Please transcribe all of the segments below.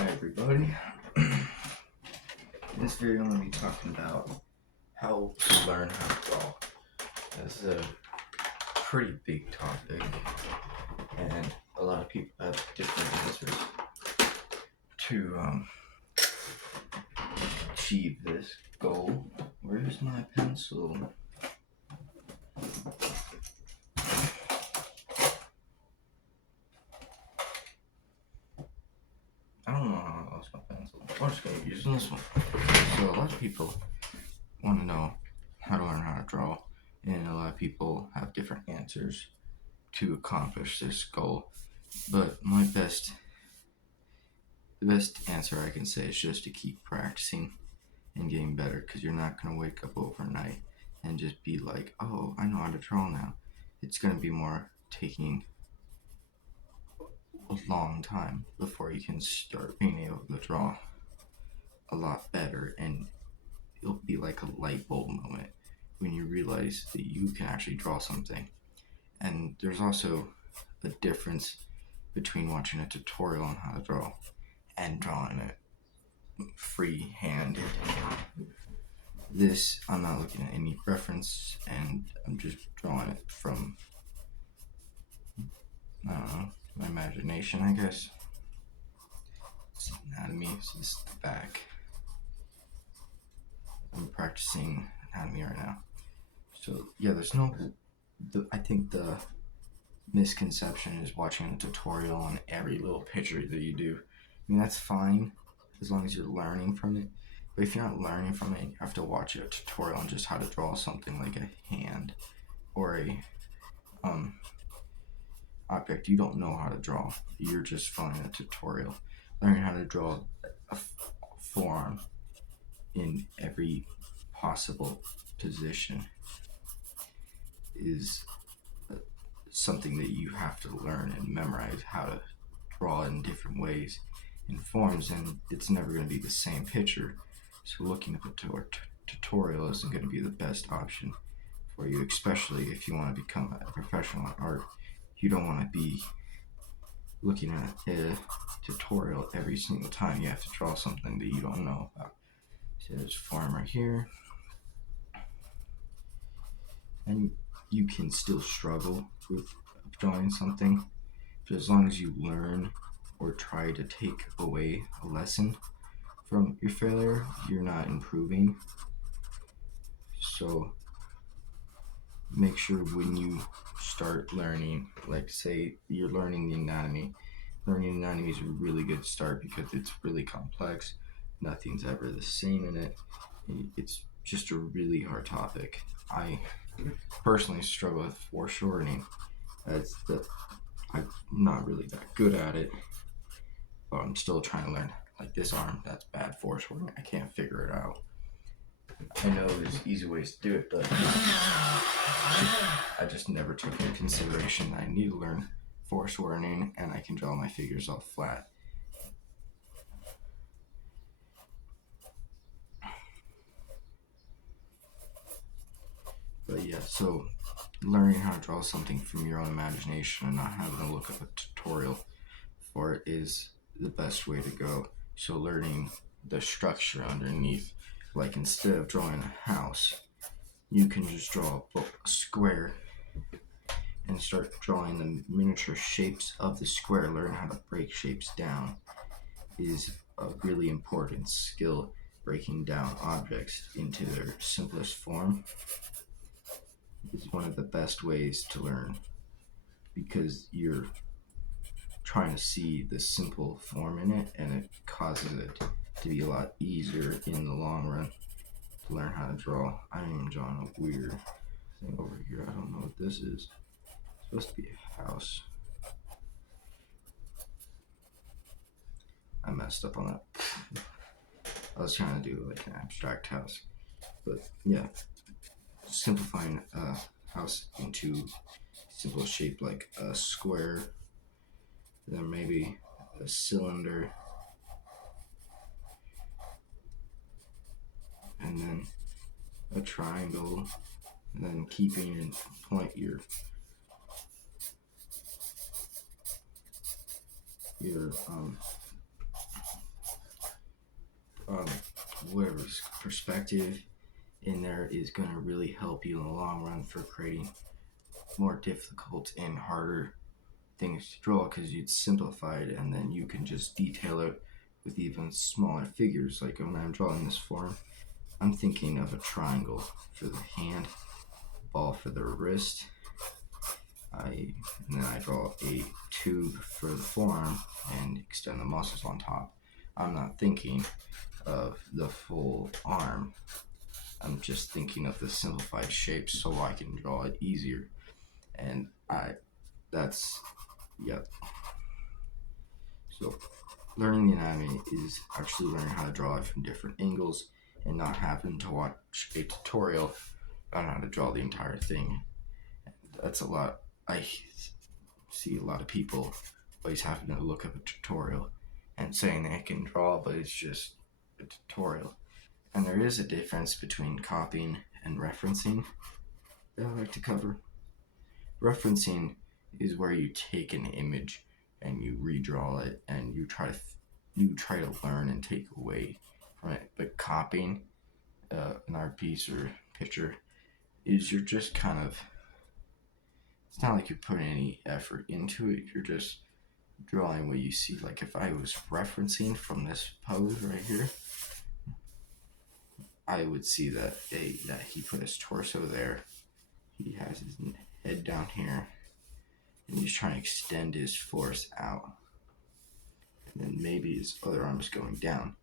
Hi everybody. In this video I'm going to be talking about how to learn how to draw. This is a pretty big topic and a lot of people have different answers to achieve this goal. Where's my pencil? I don't know how I lost my pencil. I'm just going to use this one. So a lot of people want to know how to learn how to draw, and a lot of people have different answers to accomplish this goal. But the best answer I can say is just to keep practicing and getting better, because you're not going to wake up overnight and just be like, oh, I know how to draw now. It's going to be more taking a long time before you can start being able to draw a lot better, and it'll be like a light bulb moment when you realize that you can actually draw something. And there's also a difference between watching a tutorial on how to draw and drawing it free-handed. This, I'm not looking at any reference, and I'm just drawing it from, I don't know, my imagination, I guess. It's anatomy, so this is the back. I'm practicing anatomy right now. So yeah, I think the misconception is watching a tutorial on every little picture that you do. I mean, that's fine as long as you're learning from it. But if you're not learning from it, you have to watch a tutorial on just how to draw something like a hand or a object you don't know how to draw. You're just following a tutorial. Learning how to draw a forearm in every possible position is something that you have to learn and memorize how to draw in different ways and forms, and it's never going to be the same picture. So looking at a tutorial isn't going to be the best option for you, especially if you want to become a professional in art. You don't want to be looking at a tutorial every single time you have to draw something that you don't know about. So there's form right here, and you can still struggle with drawing something, but as long as you learn or try to take away a lesson from your failure, you're not improving. So make sure when you start learning, like say you're learning the anatomy, learning anatomy is a really good start because it's really complex. Nothing's ever the same in it. It's just a really hard topic. I personally struggle with foreshortening. I'm not really that good at it, but I'm still trying to learn. Like this arm, that's bad foreshortening. I can't figure it out. I know there's easy ways to do it, but I just never took into consideration that I need to learn foreshortening, and I can draw my figures all flat. But yeah, so learning how to draw something from your own imagination and not having to look up a tutorial for it is the best way to go. So learning the structure underneath, like instead of drawing a house, you can just draw a square and start drawing the miniature shapes of the square. Learn how to break shapes down is a really important skill. Breaking down objects into their simplest form is one of the best ways to learn, because you're trying to see the simple form in it, and it causes it to be a lot easier in the long run to learn how to draw. I am drawing a weird thing over here. I don't know what this is. It's supposed to be a house. I messed up on that. I was trying to do like an abstract house, but yeah, simplifying a house into simple shape like a square, then maybe a cylinder, and then a triangle, and then keeping in point your whatever perspective in there is going to really help you in the long run for creating more difficult and harder things to draw, because you'd simplify it and then you can just detail it with even smaller figures. Like when I'm drawing this form, I'm thinking of a triangle for the hand, ball for the wrist, and then I draw a tube for the forearm and extend the muscles on top. I'm not thinking of the full arm. I'm just thinking of the simplified shape so I can draw it easier. And that's, yep. So learning the anatomy is actually learning how to draw it from different angles and not having to watch a tutorial on how to draw the entire thing. That's a lot. I see a lot of people always having to look up a tutorial and saying they can draw, but it's just a tutorial. And there is a difference between copying and referencing that I like to cover. Referencing is where you take an image and you redraw it and you try to learn and take away from it. But copying an art piece or picture is you're just kind of, it's not like you're putting any effort into it. You're just drawing what you see. Like if I was referencing from this pose right here, I would see that he put his torso there. He has his head down here, and he's trying to extend his force out. And then maybe his other arm is going down.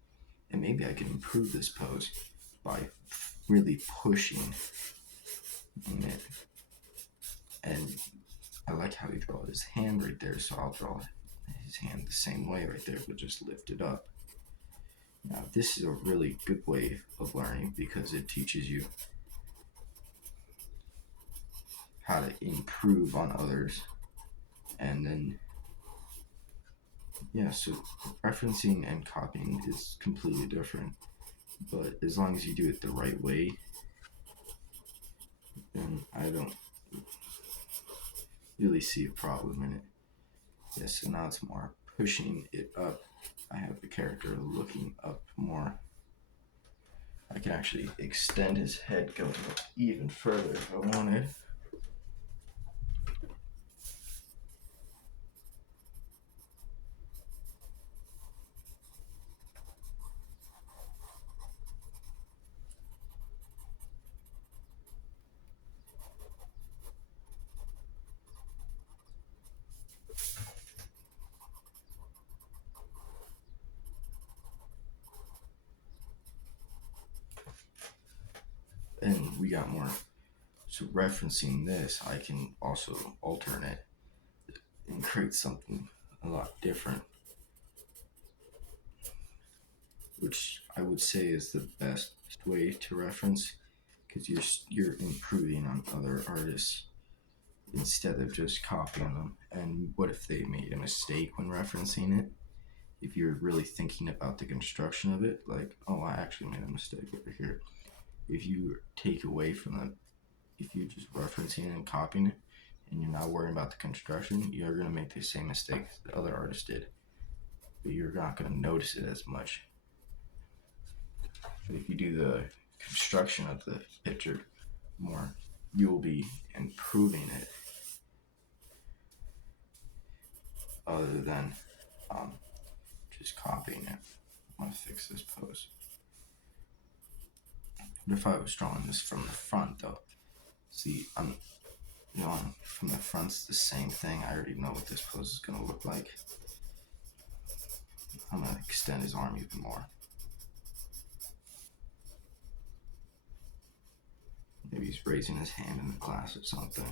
And maybe I can improve this pose by really pushing in it. And I like how he draws his hand right there, so I'll draw his hand the same way right there, but just lift it up. Now, this is a really good way of learning because it teaches you how to improve on others. And then, yeah, so referencing and copying is completely different. But as long as you do it the right way, then I don't really see a problem in it. Yeah, so now it's more pushing it up. I have the character looking up more. I can actually extend his head going even further if I wanted. And we got more. So referencing this, I can also alternate and create something a lot different, which I would say is the best way to reference, because you're improving on other artists instead of just copying them. And what if they made a mistake when referencing it? If you're really thinking about the construction of it, like, oh, I actually made a mistake over here. If you take away from them, if you're just referencing and copying it, and you're not worrying about the construction, you're going to make the same mistakes the other artist did, but you're not going to notice it as much. But if you do the construction of the picture more, you will be improving it, other than just copying it. I want to fix this pose. What if I was drawing this from the front though? See, I'm drawing from the front's the same thing. I already know what this pose is gonna look like. I'm gonna extend his arm even more. Maybe he's raising his hand in the class or something.